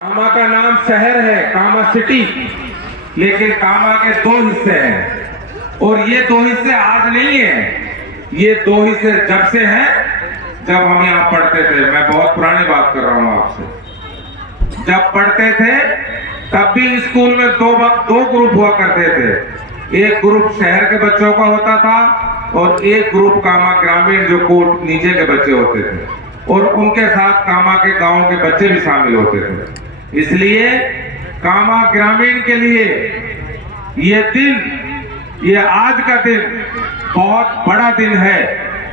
कामा का नाम शहर है, कामा सिटी, लेकिन कामा के दो हिस्से हैं और ये दो हिस्से आज नहीं है, ये दो हिस्से जब से हैं जब हम यहाँ पढ़ते थे। मैं बहुत पुरानी बात कर रहा हूँ आपसे। जब पढ़ते थे तब भी स्कूल में दो ग्रुप हुआ करते थे। एक ग्रुप शहर के बच्चों का होता था और एक ग्रुप कामा ग्रामीण जो कोट नीचे के बच्चे होते थे, और उनके साथ कामा के गांव के बच्चे भी शामिल होते थे। इसलिए कामा ग्रामीण के लिए ये दिन, ये आज का दिन बहुत बड़ा दिन है।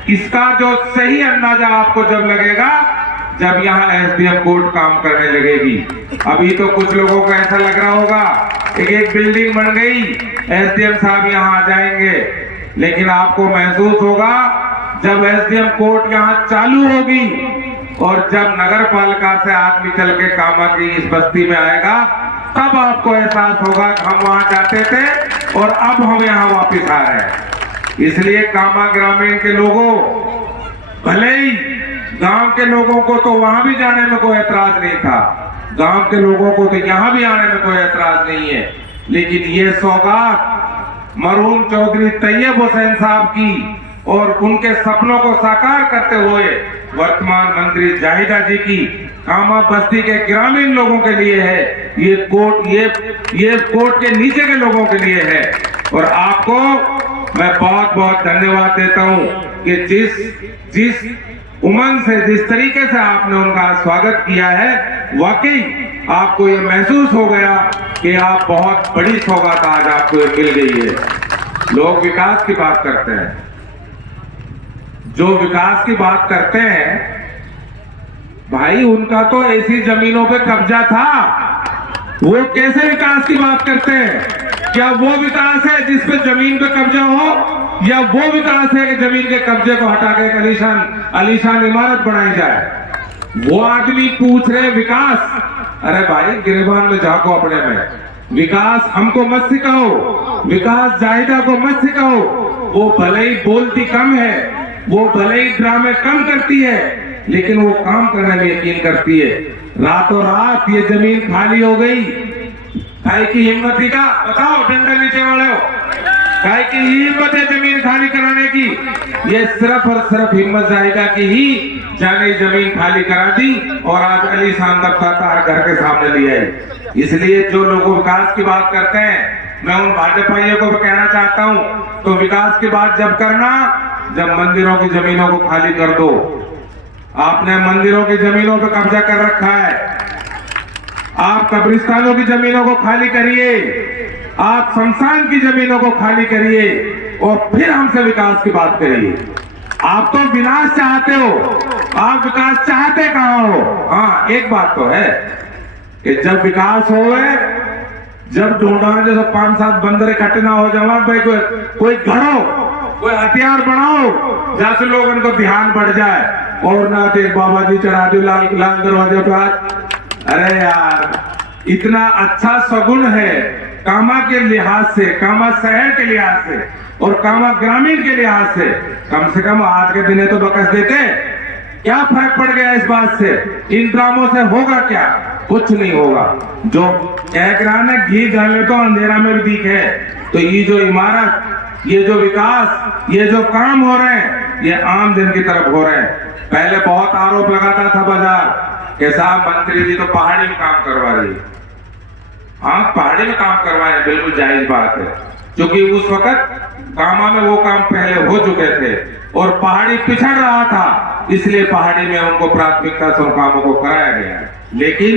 इसका जो सही अंदाजा आपको जब लगेगा जब यहाँ एसडीएम कोर्ट काम करने लगेगी। अभी तो कुछ लोगों को ऐसा लग रहा होगा कि एक बिल्डिंग बन गई, एसडीएम साहब यहाँ आ जाएंगे, लेकिन आपको महसूस होगा जब एसडीएम कोर्ट यहाँ चालू होगी और जब नगर पालिका से आदमी चल के कामा की इस बस्ती में आएगा, तब आपको एहसास होगा कि हम वहां जाते थे और अब हम यहाँ वापस आ रहे हैं। इसलिए कामा ग्रामीण के लोगों, भले ही गांव के लोगों को तो वहां भी जाने में कोई ऐतराज नहीं था, गांव के लोगों को तो यहाँ भी आने में कोई ऐतराज नहीं है, लेकिन ये सौगात मरहूम चौधरी तैयब हुसैन साहब की और उनके सपनों को साकार करते हुए वर्तमान मंत्री जाहिदा जी की कामा बस्ती के ग्रामीण लोगों के लिए है। ये कोर्ट के नीचे के लोगों के लिए है। और आपको मैं बहुत बहुत धन्यवाद देता हूं कि जिस उमंग से, जिस तरीके से आपने उनका स्वागत किया है, वाकई आपको ये महसूस हो गया कि आप बहुत बड़ी सौगात आज आपको मिल गई है। लोग विकास की बात करते हैं, जो विकास की बात करते हैं भाई, उनका तो ऐसी जमीनों पे कब्जा था, वो कैसे विकास की बात करते हैं? क्या वो विकास है जिस पे जमीन पे कब्जा हो, या वो विकास है कि जमीन के कब्जे को हटा के आलीशान इमारत बनाई जाए? वो आदमी पूछ रहे विकास। अरे भाई, गिरबान में झांको अपने में। विकास हमको मत सिखाओ, विकास जाहिदा को मत सिखाओ। वो भले ही बोलती कम है, वो भले ही ड्रामे कम करती है, लेकिन वो काम करने में यकीन करती है। रातों रात ये जमीन खाली हो गई, काय की हिम्मत थी का? बताओ डंडा नीचे वाले हो, काय की हिम्मत है जमीन खाली कराने की? ये सिर्फ और सिर्फ हिम्मत जाहिदा की ही जाने जमीन खाली करा दी और आज आलीशान दफ्तर घर के सामने ले आई। इसलिए जो लोग विकास की बात करते हैं, मैं उन भाजपाइयों को भी कहना चाहता हूं, तो विकास की बात जब करना, जब मंदिरों की जमीनों को खाली कर दो। आपने मंदिरों की जमीनों पर कब्जा कर रखा है, आप कब्रिस्तानों की जमीनों को खाली करिए, आप शमशान की जमीनों को खाली करिए और फिर हमसे विकास की बात करिए। आप तो विनाश चाहते हो, आप विकास चाहते कहां हो? हाँ, एक बात तो है कि जब विकास होवे, जब ढूंढा जैसे 5-7 बंदर इकट्ठे ना हो जाओ भाई, कोई घड़ो, कोई हथियार बनाओ जैसे लोग उनको ध्यान बढ़ जाए, और ना देख बाबा जी चढ़ा दो लाल दरवाजे पे आज। अरे यार, इतना अच्छा सगुन है कामा के लिहाज से, कामा शहर के लिहाज से और कामा ग्रामीण के लिहाज से कम आज के दिन तो बकस देते। क्या फर्क पड़ गया इस बात से? इन ड्रामों से होगा क्या? कुछ नहीं होगा। जो एक राना घी डालने तो अंधेरा में भी दिखे। तो ये जो इमारत, ये जो विकास, ये जो काम हो रहे हैं, ये आम दिन की तरफ हो रहे हैं। पहले बहुत आरोप लगाता था बाजार के साहब मंत्री जी तो पहाड़ी में काम करवा रही है। हाँ, पहाड़ी में काम करवाए, बिल्कुल जायज बात है, क्योंकि उस वक्त कामा में वो काम पहले हो चुके थे और पहाड़ी पिछड़ रहा था, इसलिए पहाड़ी में उनको प्राथमिकता से उन कामों को कराया गया। लेकिन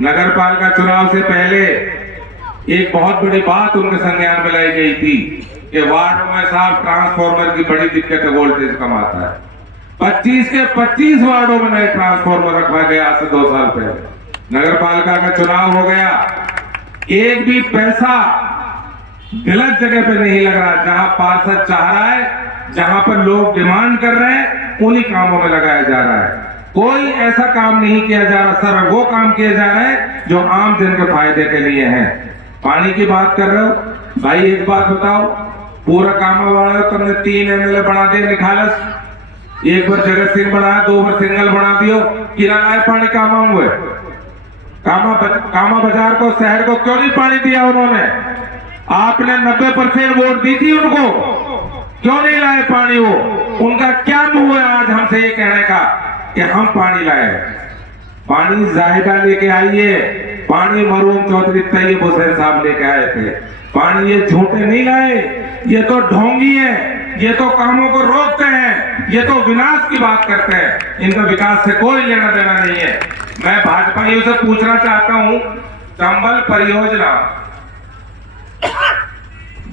नगर पालिका चुनाव से पहले एक बहुत बड़ी बात उनके संज्ञान में लाई गई थी कि वार्डों में साहब ट्रांसफार्मर की बड़ी दिक्कत है, वोल्टेज कम आता है। 25 के 25 वार्डों में नए ट्रांसफार्मर रखवा गया आज से 2 साल पहले। नगर पालिका का चुनाव हो गया, एक भी पैसा गलत जगह पे नहीं लग रहा। जहां पार्षद चाह रहा है, जहां पर लोग डिमांड कर रहे हैं, उन्हीं कामों में लगाया जा रहा है। कोई ऐसा काम नहीं किया जा रहा, सर वो काम किया जा रहा है जो आम जन के फायदे के लिए है। पानी की बात कर रहे हो भाई, एक बात बताओ, पूरा कामा वाला तुमने 3 एमएलए बना दिए निखालस, एक बार जगत सिंह बनाया, 2 बार सिंगल बना दियो, किराना पानी काम हुए कामा बाजार को, शहर को क्यों नहीं पानी दिया उन्होंने? आपने 90% वोट दी थी उनको, क्यों नहीं लाए पानी? वो उनका क्या मुंह है आज हमसे ये कहने का कि हम पानी लाए? पानी जाहिदा लेके आइए, पानी मरहूम चौधरी तैयब हुसैन साहब लेके आए थे। पानी ये झूठे नहीं लाए, ये तो ढोंगी है, ये तो कामों को रोकते हैं, ये तो विनाश की बात करते हैं। इनका विकास से कोई लेना देना नहीं है। मैं भाजपाइयों से पूछना चाहता हूं, चंबल परियोजना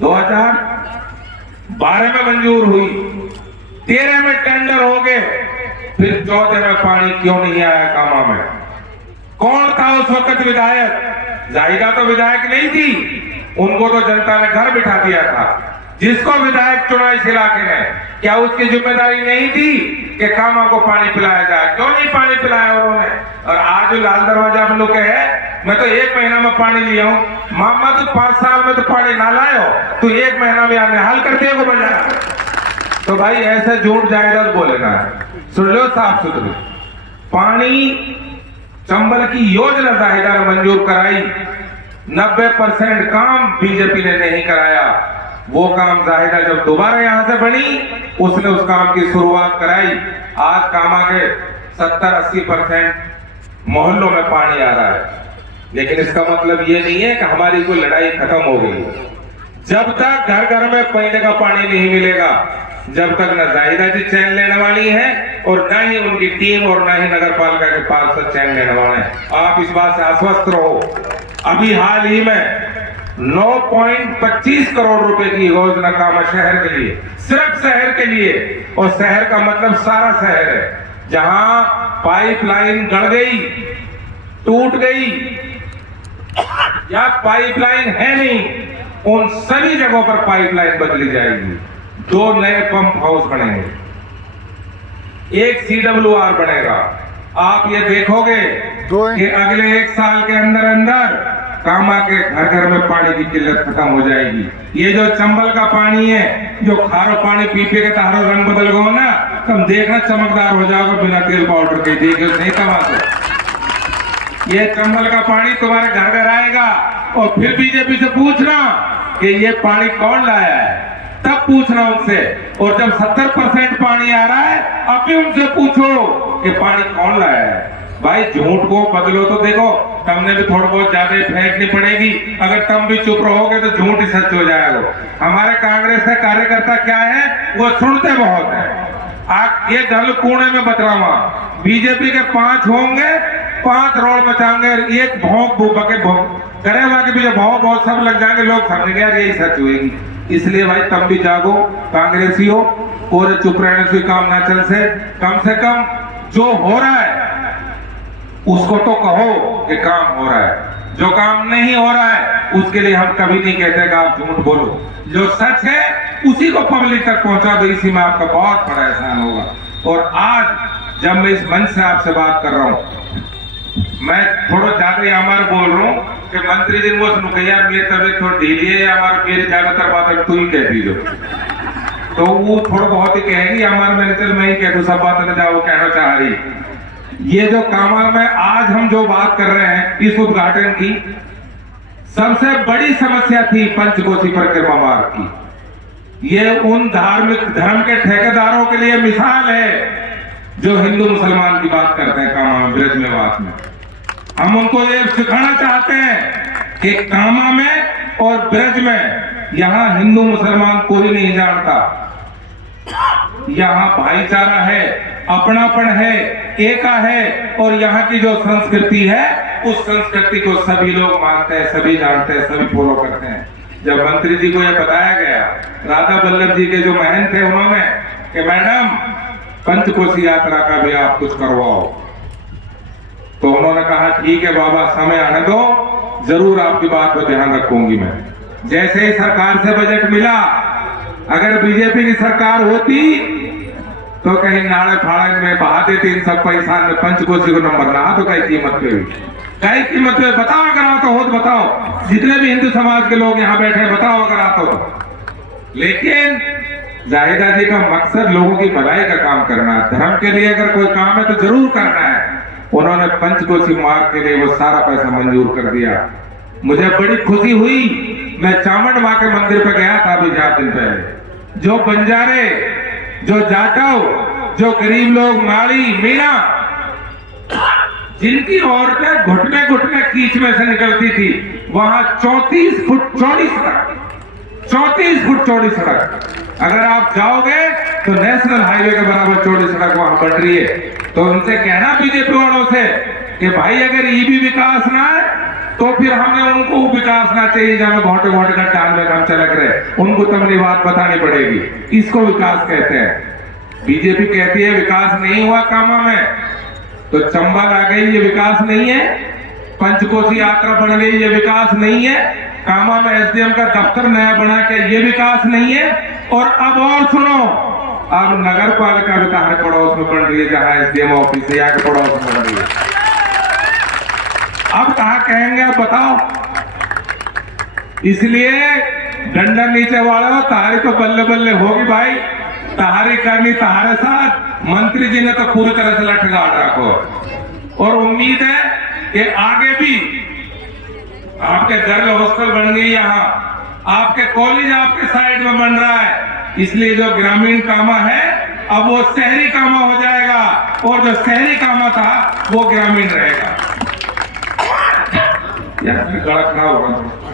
2012 में मंजूर हुई, 13 में टेंडर हो गए, फिर 14 में पानी क्यों नहीं आया कामा में? कौन था उस वक्त विधायक? जाहिदा तो विधायक नहीं थी, उनको तो जनता ने घर बिठा दिया था। जिसको विधायक चुना इस इलाके में, क्या उसकी जिम्मेदारी नहीं थी कि कामा को पानी पिलाया जाए? क्यों नहीं पानी पिलाया उन्होंने? और आज जो लाल दरवाजा हम लोग है, मैं तो 1 महीना में पानी लिया हूं। मामा तो 5 साल में तो पानी ना लाए हो, तो 1 महीना में आपने हल कर दिया को बजा। तो भाई ऐसे झूठ जायदाद बोलेगा, सुन लो साफ सुथरी। पानी चंबल की योजना जाहिदा ने मंजूर कराई, 90% काम बीजेपी ने नहीं कराया। वो काम जाहिदा जब दोबारा यहां से बनी, उसने उस काम की शुरुआत कराई। आज कामा के 70-80% मोहल्लों में पानी आ रहा है, लेकिन इसका मतलब ये नहीं है कि हमारी कोई लड़ाई खत्म हो गई। जब तक घर घर में पीने का पानी नहीं मिलेगा, जब तक न जाहिदा जी चैन लेने वाली है और न ही उनकी टीम और न ही नगर पालिका के पार्षद चैन लेने वाले हैं। आप इस बात से आश्वस्त रहो। अभी हाल ही में 9.25 करोड़ रुपए की योजना कामा शहर के लिए, सिर्फ शहर के लिए, और शहर का मतलब सारा शहर है, जहां पाइपलाइन गड़ गई, टूट गई या पाइपलाइन है नहीं, उन सभी जगहों पर पाइपलाइन बदली जाएगी। 2 नए पंप हाउस बनेंगे, 1 CWR बनेगा। आप ये देखोगे कि अगले 1 साल के अंदर अंदर कामा के घर घर में पानी की किल्लत खत्म हो जाएगी। ये जो चंबल का पानी है, जो खारो पानी पी पी के तारो रंग बदल गो ना, तुम देखना चमकदार हो जाओगे बिना तेल पाउडर के। देखो नहीं तमाशा, ये चंबल का पानी तुम्हारे घर घर आएगा और फिर बीजेपी से पूछना कि ये पानी कौन लाया है, तब पूछना उनसे। और जब 70% पानी आ रहा है, अब भी उनसे पूछो कि पानी कौन लाया है। भाई झूठ को बदलो तो देखो, तुमने भी थोड़ा बहुत ज्यादा फेंकनी पड़ेगी। अगर तुम भी चुप रहोगे तो झूठ ही सच हो जाएगा। हमारे कांग्रेस के कार्यकर्ता क्या है, वो सुनते बहुत है। आप ये गल कूड़े में बतलावा, बीजेपी के 5 होंगे, 5 रोड बचाएंगे, एक भौंक बके भौंक करेगा कि भी भाव बहुत सब लग जाएंगे, लोग समझेंगे यार यही सच हुएगी। इसलिए भाई तुम भी जागो, कांग्रेसी हो, और चुप रहने से काम ना चल से कम जो हो रहा है उसको तो कहो कि काम हो रहा है। जो काम नहीं हो रहा है उसके लिए हम कभी नहीं कहते कि आप झूठ बोलो। जो सच है उसी को पब्लिक तक पहुंचा दो, इसी में आपका बहुत बड़ा एहसान होगा। और आज जब मैं इस मंच से आपसे बात कर रहा हूं, मैं थोड़ा ज्यादा अमर बोल रहा हूँ कि मंत्री जी वो सुनो यार मेरी तबीयत थोड़ी ढीली है, या मेरी ज्यादातर बात तू ही कह दीजो, तो वो थोड़ा बहुत ही कहेगी अमर मैंने चल मैं ही कह दूं, सब बात न जाओ कहना चाह रही। ये जो कामा में आज हम जो बात कर रहे हैं इस उद्घाटन की, सबसे बड़ी समस्या थी पंचकोशी परिक्रमा मार्ग की। ये उन धार्मिक धर्म के ठेकेदारों के लिए मिसाल है जो हिंदू मुसलमान की बात करते हैं कामा में, ब्रजमेवास में। हम उनको ये सिखाना चाहते हैं कि कामा में और ब्रज में यहां हिंदू मुसलमान कोई नहीं जानता, यहाँ भाईचारा है, अपनापन है, एका है, और यहाँ की जो संस्कृति है उस संस्कृति को सभी लोग मानते हैं, सभी जानते हैं, सभी फॉलो करते हैं। जब मंत्री जी को यह बताया गया, राधा वल्लभ जी के जो महंत थे उन्होंने कि मैडम पंचकोशी यात्रा का भी आप कुछ करवाओ, तो उन्होंने कहा ठीक है बाबा समय आने दो, जरूर आपकी बात पर ध्यान रखूंगी मैं। जैसे ही सरकार से बजट मिला, अगर बीजेपी की सरकार होती तो कहीं नाड़े फाड़े में बहा देती इन सब पैसा में, पंचकोशी को नंबर ना तो कई कीमत पे हुई, कई कीमत पे बताओ अगर आता हो तो बताओ, जितने भी हिंदू समाज के लोग यहाँ बैठे बताओ अगर आता हो। लेकिन जाहिदा जी का मकसद लोगों की भलाई का काम करना है। धर्म के लिए अगर कोई काम है तो जरूर करना है, उन्होंने पंचकोशी मार्ग के लिए वो सारा पैसा मंजूर कर दिया। मुझे बड़ी खुशी हुई। मैं चामुंड मां के मंदिर पे गया था अभी 4 दिन पहले। जो बंजारे, जो जाटव, जो गरीब लोग, माड़ी, मीणा, जिनकी औरतें घुटने घुटने कीच में से निकलती थी, वहां 34 फुट चौड़ी सड़क, 34 फुट चौड़ी सड़क। अगर आप जाओगे तो नेशनल हाईवे के बराबर चौड़ी सड़क वहां बन रही है। तो उनसे कहना बीजेपी वालों से कि भाई अगर ये भी विकास ना है तो फिर हमें उनको विकास ना चाहिए जहां घोटे घोटे का टाल में काम चलक रहे। उनको तो अपनी बात बतानी पड़ेगी, इसको विकास कहते हैं। बीजेपी कहती है विकास नहीं हुआ कामा में, तो चंबल आ गई, ये विकास नहीं है। पंचकोशी यात्रा बन गई, ये विकास नहीं है। कामा में एसडीएम का दफ्तर नया बना के, ये विकास नहीं है। और अब और सुनो, अब नगर पालिका भी हर पड़ोस में बन रही है, जहां एसडीएम ऑफिस है यहाँ के पड़ोस में बन रही है। अब कहा कहेंगे, अब बताओ। इसलिए डंडा नीचे वालों, तारी तो बल्ले बल्ले होगी भाई, तहारी करनी तहारे साथ। मंत्री जी ने तो पूरी तरह से लठगाड़ रखो और उम्मीद है कि आगे भी आपके घर में हॉस्टल बन गई, यहाँ आपके कॉलेज आपके साइड में बन रहा है। इसलिए जो ग्रामीण कामा है अब वो शहरी कामा हो जाएगा, और जो शहरी कामा था वो ग्रामीण रहेगा। यार गला खराब होगा।